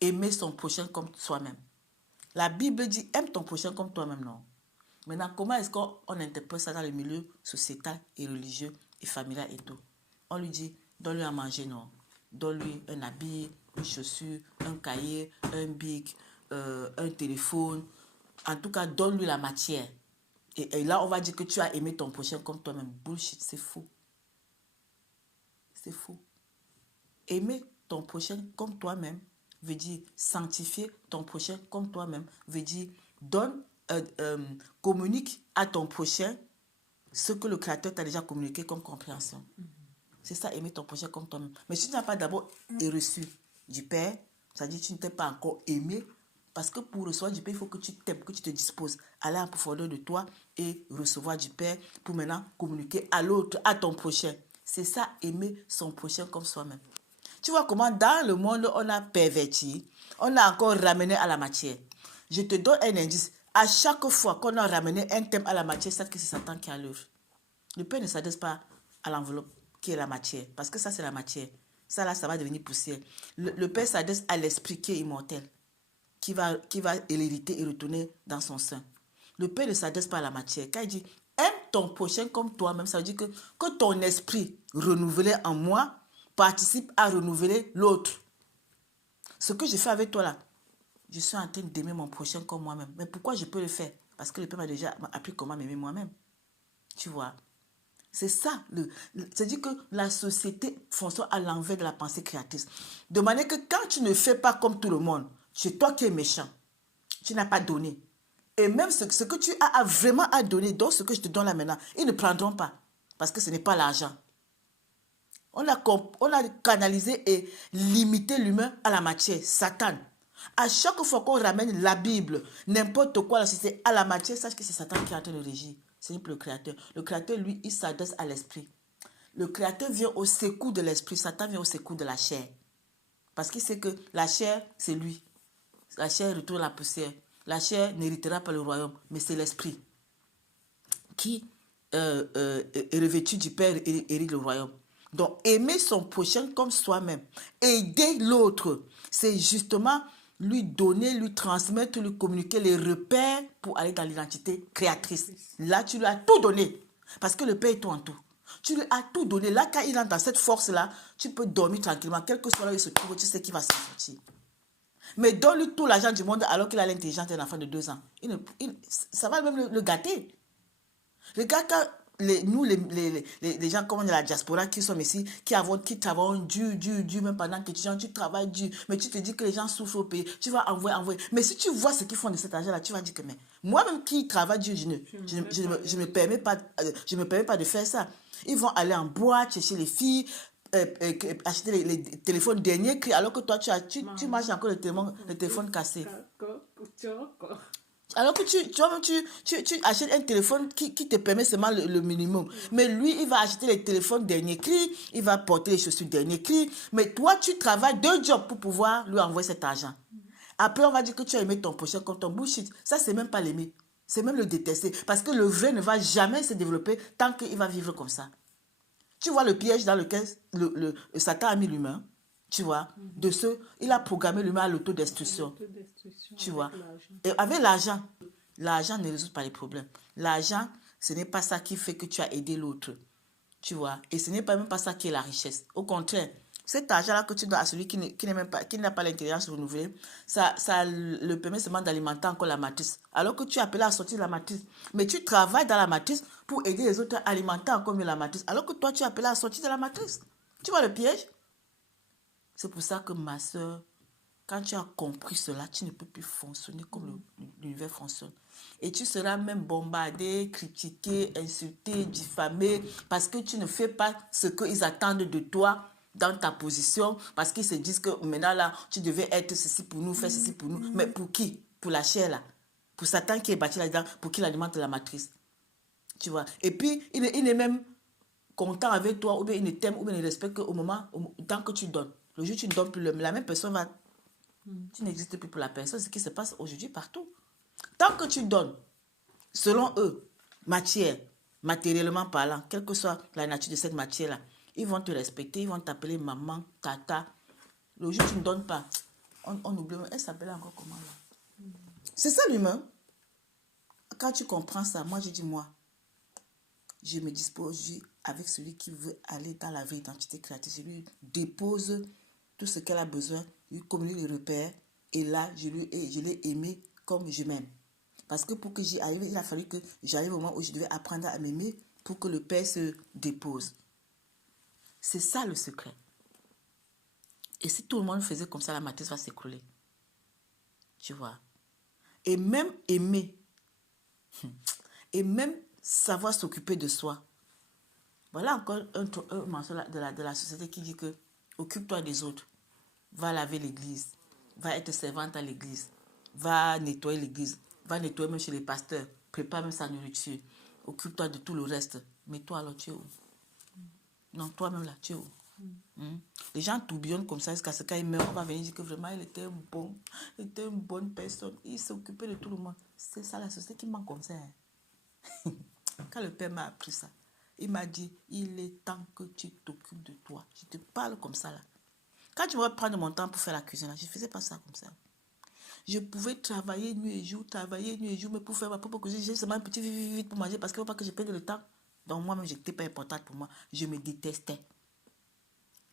aimer son prochain comme soi-même. La Bible dit, aime ton prochain comme toi-même, non? Maintenant, comment est-ce qu'on interprète ça dans le milieu sociétal et religieux et familial et tout? On lui dit, donne-lui à manger, non? Donne-lui un habit, une chaussure, un cahier, un bic, un téléphone. En tout cas, donne-lui la matière. Et là, on va dire que tu as aimé ton prochain comme toi-même. Bullshit, c'est faux. C'est faux. Aimer ton prochain comme toi-même veut dire sanctifier ton prochain comme toi-même, veut dire communique à ton prochain ce que le Créateur t'a déjà communiqué comme compréhension. C'est ça, aimer ton prochain comme toi-même. Mais si tu n'as pas d'abord reçu du Père, ça dit que tu ne t'es pas encore aimé, parce que pour recevoir du Père, il faut que tu t'aimes, que tu te disposes à aller en profondeur de toi et recevoir du Père pour maintenant communiquer à l'autre, à ton prochain. C'est ça, aimer son prochain comme soi-même. Tu vois comment dans le monde, on a perverti, on a encore ramené à la matière. Je te donne un indice. À chaque fois qu'on a ramené un thème à la matière, c'est que c'est Satan qui a l'œuvre. Le Père ne s'adresse pas à l'enveloppe qui est la matière, parce que ça, c'est la matière. Ça, là, ça va devenir poussière. Le Père s'adresse à l'esprit qui est immortel, qui va l'hériter et retourner dans son sein. Le Père ne s'adresse pas à la matière. Quand il dit « aime ton prochain comme toi-même », ça veut dire que ton esprit renouvelé en moi participe à renouveler l'autre. Ce que je fais avec toi là, je suis en train d'aimer mon prochain comme moi-même. Mais pourquoi je peux le faire? Parce que le Père m'a déjà appris comment m'aimer moi-même. Tu vois? C'est ça. C'est-à-dire que la société fonctionne à l'envers de la pensée créatrice. De manière que quand tu ne fais pas comme tout le monde, c'est toi qui es méchant. Tu n'as pas donné. Et même ce que tu as vraiment à donner, donc ce que je te donne là maintenant, ils ne prendront pas. Parce que ce n'est pas l'argent. On a canalisé et limité l'humain à la matière, Satan. À chaque fois qu'on ramène la Bible, n'importe quoi, si c'est à la matière, sache que c'est Satan qui est en train de régir. Ce n'est plus le Créateur. Le Créateur, lui, il s'adresse à l'esprit. Le Créateur vient au secours de l'esprit. Satan vient au secours de la chair. Parce qu'il sait que la chair, c'est lui. La chair retourne la poussière. La chair n'héritera pas le royaume, mais c'est l'esprit qui est revêtu du Père et hérite le royaume. Donc, aimer son prochain comme soi-même, aider l'autre, c'est justement lui donner, lui transmettre, lui communiquer les repères pour aller dans l'identité créatrice. Là, tu lui as tout donné. Parce que le Père est tout en tout. Tu lui as tout donné. Là, quand il entre dans cette force-là, tu peux dormir tranquillement. Quel que soit là où il se trouve, tu sais qu'il va s'en sortir. Mais donne-lui tout l'argent du monde alors qu'il a l'intelligence d'un enfant de 2 ans. Ça va même le gâter. Regarde quand nous, les gens comme la diaspora qui sont ici, qui travaillent dur, même pendant que tu travailles dur, mais tu te dis que les gens souffrent au pays, tu vas envoyer. Mais si tu vois ce qu'ils font de cet argent-là, tu vas dire que mais moi-même qui travaille dur, je me permets pas de faire ça. Ils vont aller en boîte, chercher les filles, acheter les téléphones dernier cri, alors que toi, tu marches encore le téléphone cassé. Alors que tu achètes un téléphone qui te permet seulement le minimum. Mais lui, il va acheter les téléphones dernier cri, il va porter les chaussures dernier cri. Mais toi, tu travailles 2 jobs pour pouvoir lui envoyer cet argent. Après, on va dire que tu as aimé ton prochain comme ton bullshit. Ça, c'est même pas l'aimer. C'est même le détester. Parce que le vrai ne va jamais se développer tant qu'il va vivre comme ça. Tu vois le piège dans lequel le Satan a mis l'humain. Tu vois, il a programmé l'humain à l'autodestruction. Tu vois, et avec l'argent ne résout pas les problèmes. L'argent, ce n'est pas ça qui fait que tu as aidé l'autre. Tu vois, et ce n'est pas même pas ça qui est la richesse. Au contraire, cet argent-là que tu donnes à celui qui n'a pas l'intelligence renouvelée, ça le permet seulement d'alimenter encore la matrice. Alors que tu es appelé à sortir de la matrice. Mais tu travailles dans la matrice pour aider les autres à alimenter encore mieux la matrice. Alors que toi, tu es appelé à sortir de la matrice. Tu vois le piège? C'est pour ça que ma soeur, quand tu as compris cela, tu ne peux plus fonctionner comme l'univers fonctionne. Et tu seras même bombardé, critiqué, insulté, diffamé, parce que tu ne fais pas ce qu'ils attendent de toi dans ta position, parce qu'ils se disent que maintenant là, tu devais être ceci pour nous, faire ceci pour nous. Mais pour qui? Pour la chair là. Pour Satan qui est bâti là-dedans, pour qu'il alimente la matrice. Tu vois? Et puis, il est même content avec toi, ou bien il ne t'aime, ou bien il ne respecte qu'au moment, tant que tu donnes. Le jour où tu ne donnes plus, la même personne va... Tu n'existes plus pour la personne. Ce qui se passe aujourd'hui partout. Tant que tu donnes, selon eux, matériellement parlant, quelle que soit la nature de cette matière-là, ils vont te respecter, ils vont t'appeler maman, tata. Le jour où tu ne donnes pas, on oublie. Elle s'appelait encore comment là? C'est ça l'humain. Quand tu comprends ça, moi je dis moi, je me dispose avec celui qui veut aller dans la vraie identité créative. Je lui dépose tout ce qu'elle a besoin, lui communique les repères, et là, je l'ai aimé comme je m'aime. Parce que pour que j'y arrive, il a fallu que j'arrive au moment où je devais apprendre à m'aimer pour que le Père se dépose. C'est ça le secret. Et si tout le monde faisait comme ça, la matrice va s'écrouler. Tu vois. Et même aimer, et même savoir s'occuper de soi. Voilà encore un morceau de la société qui dit que occupe-toi des autres. Va laver l'église. Va être servante à l'église. Va nettoyer l'église. Va nettoyer même chez les pasteurs. Prépare même sa nourriture. Occupe-toi de tout le reste. Mais toi alors, tu es où? Non, toi-même là, tu es où? Les gens tourbillonnent comme ça jusqu'à ce qu'il meurt. On va venir dire que vraiment il était bon. Il était une bonne personne. Il s'occupait de tout le monde. C'est ça la société qui manque comme ça. Quand le père m'a appris ça, il m'a dit, il est temps que tu t'occupes de toi. Je te parle comme ça là. Quand tu vas prendre mon temps pour faire la cuisine, là, je ne faisais pas ça comme ça. Je pouvais travailler nuit et jour, mais pour faire ma propre cuisine, j'ai seulement un petit vite pour manger parce qu'il ne faut pas que je perde le temps. Donc moi-même, je n'étais pas importante pour moi. Je me détestais.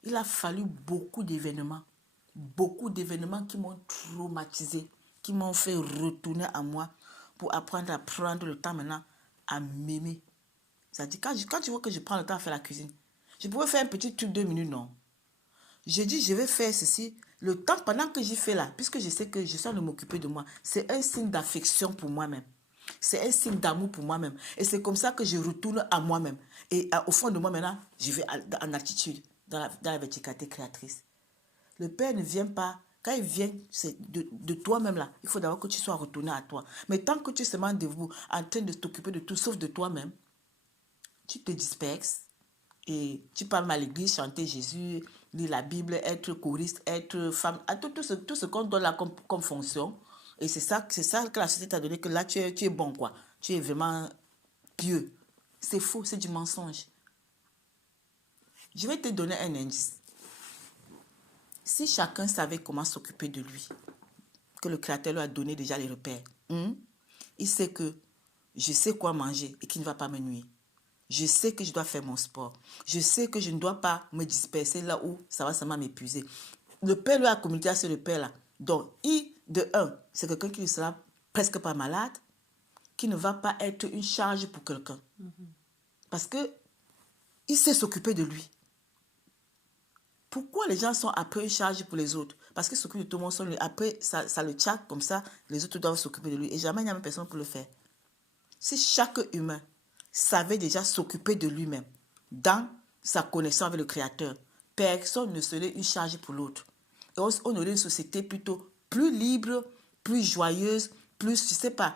Il a fallu beaucoup d'événements qui m'ont traumatisé, qui m'ont fait retourner à moi pour apprendre à prendre le temps maintenant à m'aimer. C'est-à-dire, quand tu vois que je prends le temps à faire la cuisine, je pouvais faire un petit truc 2 minutes, non. Je dis, je vais faire ceci. Le temps pendant que j'y fais là, puisque je sais que je suis en train de m'occuper de moi, c'est un signe d'affection pour moi-même. C'est un signe d'amour pour moi-même. Et c'est comme ça que je retourne à moi-même. Et au fond de moi maintenant, je vais en attitude, dans la verticalité créatrice. Le Père ne vient pas, quand il vient, c'est de toi-même là. Il faut d'abord que tu sois retourné à toi. Mais tant que tu es seulement debout, en train de t'occuper de tout, sauf de toi-même, tu te disperses. Et tu parles à l'église, chanter Jésus, lire la Bible, être choriste, être femme, tout ce qu'on donne là comme fonction. Et c'est ça que la société t'a donné, que là tu es bon quoi. Tu es vraiment pieux. C'est faux, c'est du mensonge. Je vais te donner un indice. Si chacun savait comment s'occuper de lui, que le Créateur lui a donné déjà les repères, il sait que je sais quoi manger et qu'il ne va pas me nuire. Je sais que je dois faire mon sport. Je sais que je ne dois pas me disperser là où ça va seulement m'épuiser. Le Père lui a communiqué à ce Père-là. Donc, c'est quelqu'un qui ne sera presque pas malade, qui ne va pas être une charge pour quelqu'un. Parce que il sait s'occuper de lui. Pourquoi les gens sont après une charge pour les autres? Parce qu'ils s'occupent de tout le monde. Après, ça le tchac comme ça, les autres doivent s'occuper de lui. Et jamais il n'y a même personne pour le faire. Si chaque humain savait déjà s'occuper de lui-même dans sa connexion avec le Créateur, personne ne serait une charge pour l'autre. Et on aurait une société plutôt plus libre, plus joyeuse, plus, je ne sais pas,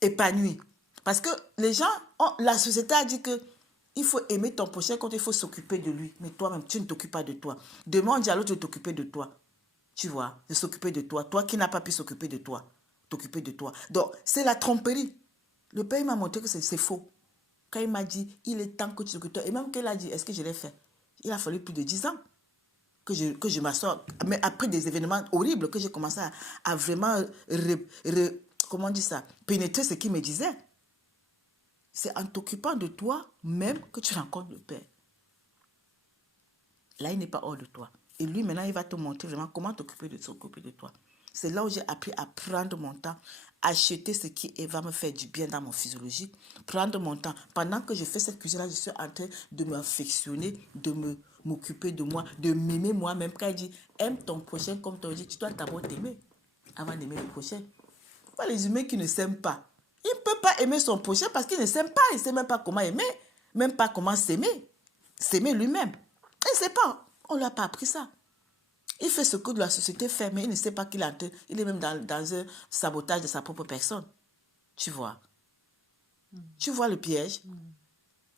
épanouie. Parce que les gens, la société a dit que il faut aimer ton prochain quand il faut s'occuper de lui. Mais toi-même, tu ne t'occupes pas de toi. Demande à l'autre de t'occuper de toi. Tu vois, de s'occuper de toi. Toi qui n'as pas pu s'occuper de toi, t'occuper de toi. Donc, c'est la tromperie. Le Père m'a montré que c'est faux. Quand il m'a dit, il est temps que tu t'occupes de toi. Et même qu'il a dit, est-ce que je l'ai fait? Il a fallu plus de 10 ans que je m'assoie. Mais après des événements horribles, que j'ai commencé à vraiment, comment on dit ça, pénétrer ce qu'il me disait. C'est en t'occupant de toi même que tu rencontres le Père. Là, il n'est pas hors de toi. Et lui, maintenant, il va te montrer vraiment comment s'occuper de toi. C'est là où j'ai appris à prendre mon temps, acheter ce qui va me faire du bien dans mon physiologie, prendre mon temps. Pendant que je fais cette cuisine-là, je suis en train de m'affectionner, de m'occuper de moi, de m'aimer moi-même. Quand il dit, aime ton prochain comme toi, tu dois d'abord t'aimer avant d'aimer le prochain. Pas les humains qui ne s'aiment pas. Il ne peut pas aimer son prochain parce qu'il ne s'aime pas. Il ne sait même pas comment aimer, même pas comment s'aimer. S'aimer lui-même. Il ne sait pas. On ne lui a pas appris ça. Il fait ce que la société fait, mais il ne sait pas qu'il est même dans un sabotage de sa propre personne. Tu vois. Tu vois le piège.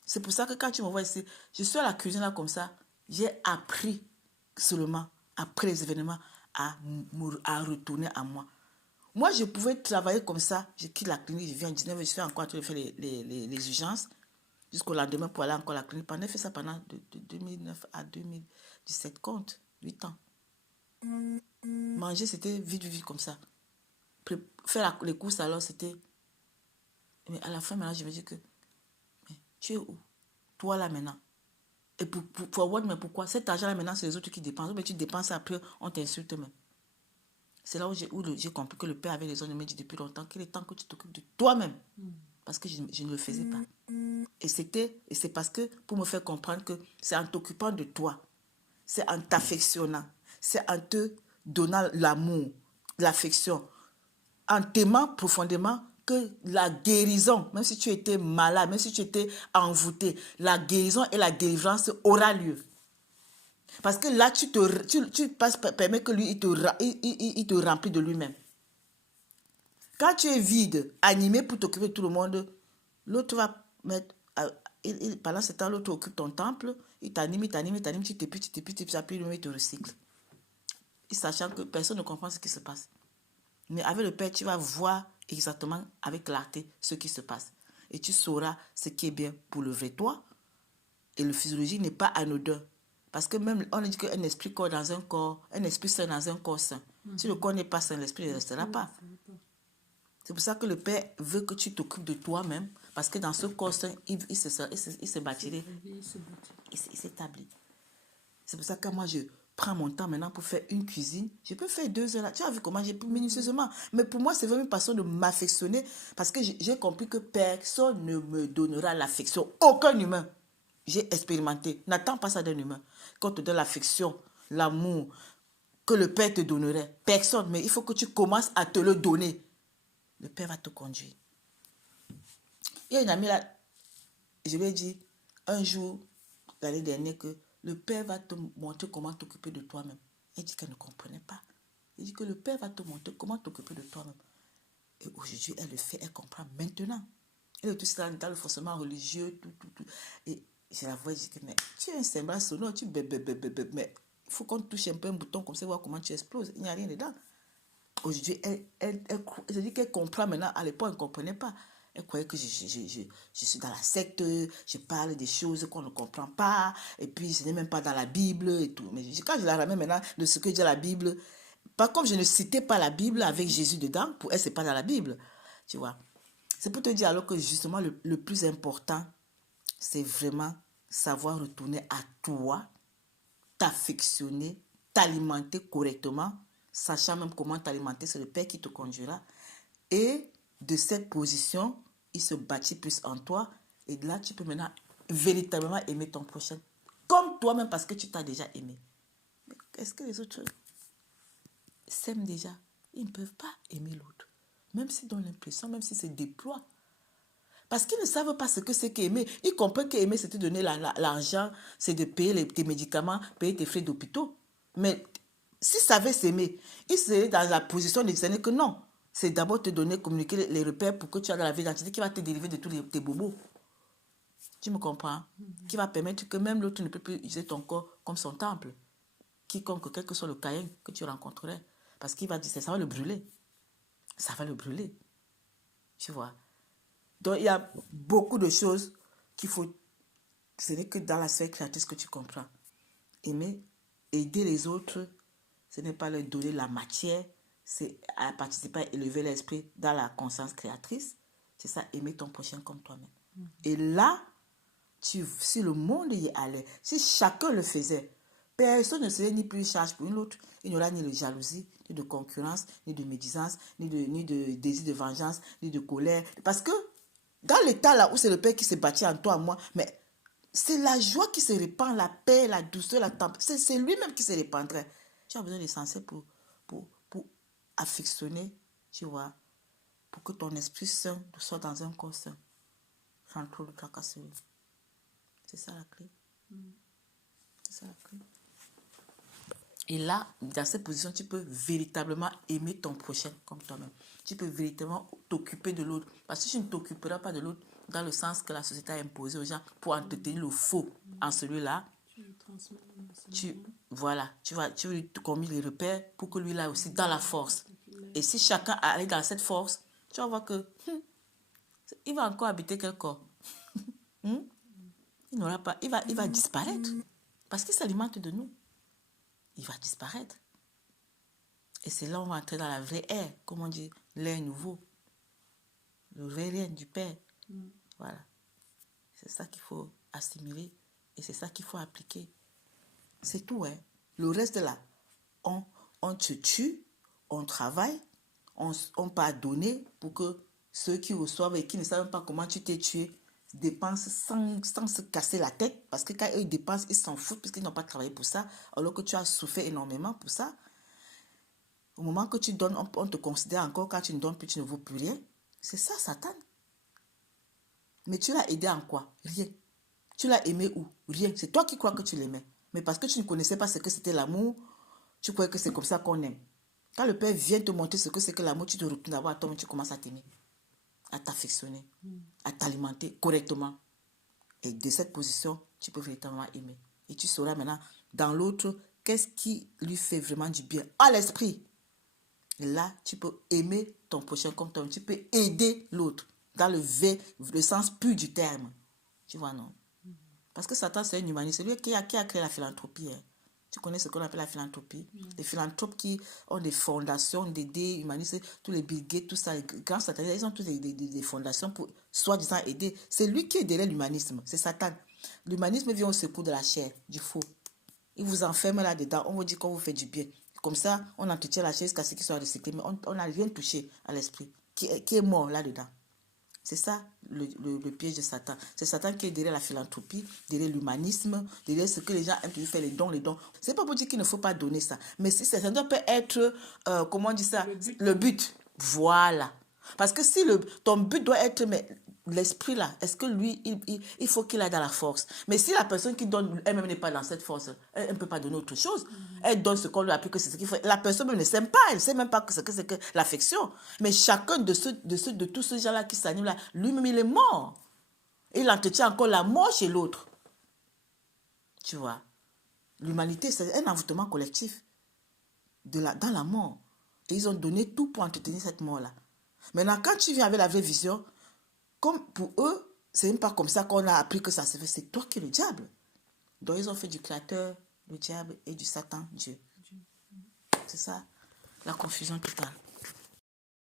C'est pour ça que quand tu me vois ici, je suis à la cuisine là comme ça, j'ai appris seulement, après les événements, à retourner à moi. Moi, je pouvais travailler comme ça. Je quitte la clinique, je viens à 19h, je suis encore en train de faire les urgences jusqu'au lendemain pour aller encore à la clinique. J'ai fait ça pendant de 2009 à 2017, compte, 8 ans. Manger, c'était vite, vite comme ça. Faire les courses, alors, c'était... Mais à la fin, maintenant, je me dis que... Mais tu es où? Toi, là, maintenant. Et forward, mais pourquoi? Cet argent-là, maintenant, c'est les autres qui dépensent. Mais tu dépenses après, on t'insulte même. C'est là où j'ai compris que le Père avait raison de me dire depuis longtemps qu'il est temps que tu t'occupes de toi-même. Parce que je ne le faisais pas. Et c'est parce que, pour me faire comprendre que c'est en t'occupant de toi, c'est en t'affectionnant, c'est en te donnant l'amour, l'affection, en t'aimant profondément que la guérison, même si tu étais malade, même si tu étais envoûté, la guérison et la délivrance aura lieu. Parce que là, tu permets que lui, il te remplit de lui-même. Quand tu es vide, animé pour t'occuper de tout le monde, l'autre va mettre... pendant ce temps, l'autre occupe ton temple, il t'anime, tu t'épuies, puis lui, il te recycle. Et sachant que personne ne comprend ce qui se passe. Mais avec le Père, tu vas voir exactement avec clarté ce qui se passe. Et tu sauras ce qui est bien pour le vrai toi. Et le physiologie n'est pas anodin. Parce que même, on dit qu'un esprit corps dans un corps, un esprit sain dans un corps sain. Si le corps n'est pas sain, l'esprit ne restera pas. C'est pour ça que le Père veut que tu t'occupes de toi-même. Parce que dans ce corps sain, il se bâtirait. Il s'établit. C'est pour ça que moi, je prends mon temps maintenant pour faire une cuisine. Je peux faire 2 heures là. Tu as vu comment j'ai pu minutieusement. Mais pour moi, c'est vraiment une façon de m'affectionner. Parce que j'ai compris que personne ne me donnera l'affection. Aucun humain. J'ai expérimenté. N'attends pas ça d'un humain. Quand on te donne l'affection, l'amour que le Père te donnerait. Personne. Mais il faut que tu commences à te le donner. Le Père va te conduire. Il y a une amie là, je lui ai dit un jour, l'année dernière, que le Père va te montrer comment t'occuper de toi-même. Elle dit qu'elle ne comprenait pas. Elle dit que le Père va te montrer comment t'occuper de toi-même. Et aujourd'hui, elle le fait, elle comprend maintenant. Elle est tout ça dans le forcément religieux, tout. Et je la vois, je dis que, mais tu es un semblant sonore, mais il faut qu'on touche un peu un bouton comme ça, voir comment tu exploses. Il n'y a rien dedans. Aujourd'hui, elle dit qu'elle comprend maintenant. À l'époque, elle ne comprenait pas. Elle croyait que je suis dans la secte, je parle des choses qu'on ne comprend pas, et puis ce n'est même pas dans la Bible et tout. Mais quand je la ramène maintenant de ce que dit la Bible, par contre, je ne citais pas la Bible avec Jésus dedans, pour elle, ce n'est pas dans la Bible. Tu vois. C'est pour te dire alors que justement, le plus important, c'est vraiment savoir retourner à toi, t'affectionner, t'alimenter correctement, sachant même comment t'alimenter, c'est le Père qui te conduira. Et de cette position, il se bâtit plus en toi. Et là, tu peux maintenant véritablement aimer ton prochain. Comme toi-même, parce que tu t'as déjà aimé. Mais est-ce que les autres s'aiment déjà? Ils ne peuvent pas aimer l'autre. Même s'ils donnent l'impression, même s'ils se déploient. Parce qu'ils ne savent pas ce que c'est qu'aimer. Ils comprennent qu'aimer, c'est te donner l'argent, c'est de payer tes médicaments, payer tes frais d'hôpitaux. Mais s'ils savaient s'aimer, ils seraient dans la position de discerner que non. C'est d'abord te donner, communiquer les repères pour que tu aies dans la vie d'identité qui va te dériver de tous tes bobos. Tu me comprends? Qui va permettre que même l'autre ne peut plus utiliser ton corps comme son temple. Quiconque, quel que soit le caïn que tu rencontrerais. Parce qu'il va dire, ça va le brûler. Ça va le brûler. Tu vois? Donc, il y a beaucoup de choses qu'il faut... Ce n'est que dans la sphère créatrice que tu comprends. Aimer, aider les autres, ce n'est pas leur donner la matière, c'est à participer à élever l'esprit dans la conscience créatrice. C'est ça, aimer ton prochain comme toi-même. Et là, si le monde y allait, si chacun le faisait, personne ne serait ni plus charge pour une autre. Il n'y aura ni de jalousie, ni de concurrence, ni de médisance, ni de désir de vengeance, ni de colère. Parce que dans l'état là où c'est le Père qui s'est bâti en toi, en moi, mais c'est la joie qui se répand, la paix, la douceur, la tempête. C'est lui-même qui se répandrait. Tu as besoin d'essentiel pour affectionner, tu vois, pour que ton esprit sain soit dans un corps sain. Sans trop de tracasserie. C'est ça la clé. C'est ça la clé. Et là, dans cette position, tu peux véritablement aimer ton prochain comme toi-même. Tu peux véritablement t'occuper de l'autre. Parce que tu ne t'occuperas pas de l'autre dans le sens que la société a imposé aux gens pour entretenir le faux en celui-là. Voilà, tu veux lui communiquer les repères pour que lui là aussi dans la force. Et si chacun arrive dans cette force, tu vas voir que il va encore habiter quel corps? Il n'aura pas, il va disparaître parce qu'il s'alimente de nous. Il va disparaître. Et c'est là où on va entrer dans la vraie ère, comme on dit, l'ère nouveau. Le vrai règne du Père. Voilà. C'est ça qu'il faut assimiler et c'est ça qu'il faut appliquer. C'est tout, hein. Le reste là, on te tue, on travaille, on part donner pour que ceux qui reçoivent et qui ne savent pas comment tu t'es tué dépensent sans se casser la tête, parce que quand eux dépensent, ils s'en foutent puisqu'ils n'ont pas travaillé pour ça, alors que tu as souffert énormément pour ça. Au moment que tu donnes, on te considère encore, quand tu ne donnes plus, tu ne vaux plus rien. C'est ça, Satan. Mais tu l'as aidé en quoi? Rien. Tu l'as aimé où? Rien. C'est toi qui crois que tu l'aimais. Mais parce que tu ne connaissais pas ce que c'était l'amour, tu croyais que c'est comme ça qu'on aime. Quand le Père vient te montrer ce que c'est que l'amour, tu te retournes d'abord à toi, tu commences à t'aimer, à t'affectionner, à t'alimenter correctement. Et de cette position, tu peux véritablement aimer. Et tu sauras maintenant, dans l'autre, qu'est-ce qui lui fait vraiment du bien à l'esprit. Et là, tu peux aimer ton prochain comme toi. Tu peux aider l'autre dans le sens pur du terme. Tu vois, non? Parce que Satan, c'est un humaniste. C'est lui qui a créé la philanthropie. Hein. Tu connais ce qu'on appelle la philanthropie? Les philanthropes qui ont des fondations d'aider humanistes, tous les Bill Gates, tout ça, les grands satanistes, ils ont tous des fondations pour soi-disant aider. C'est lui qui est derrière l'humanisme. C'est Satan. L'humanisme vient au secours de la chair, du faux. Il vous enferme là-dedans. On vous dit qu'on vous fait du bien. Comme ça, on entretient la chair jusqu'à ce qu'il soit recyclé. Mais on n'a rien touché à l'esprit qui est mort là-dedans. C'est ça le piège de Satan. C'est Satan qui est derrière la philanthropie, derrière l'humanisme, derrière ce que les gens aiment toujours faire, les dons. C'est pas pour dire qu'il ne faut pas donner ça. Mais si ça peut être, comment on dit ça? Le but. Voilà. Parce que si ton but doit être, mais l'esprit là, est-ce que lui, il faut qu'il aille dans la force. Mais si la personne qui donne, elle-même n'est pas dans cette force, elle ne peut pas donner autre chose. Elle donne ce qu'on lui a appris que c'est ce qu'il faut. La personne même ne s'aime pas, elle ne sait même pas ce que c'est que l'affection. Mais chacun de tous ces gens-là qui s'animent là, lui-même il est mort. Il entretient encore la mort chez l'autre. Tu vois. L'humanité, c'est un envoûtement collectif dans la mort. Et ils ont donné tout pour entretenir cette mort-là. Maintenant, quand tu viens avec la vraie vision, comme pour eux, c'est même pas comme ça qu'on a appris que ça se fait. C'est toi qui es le diable. Donc, ils ont fait du créateur, le diable, et du Satan, Dieu. C'est ça, la confusion totale.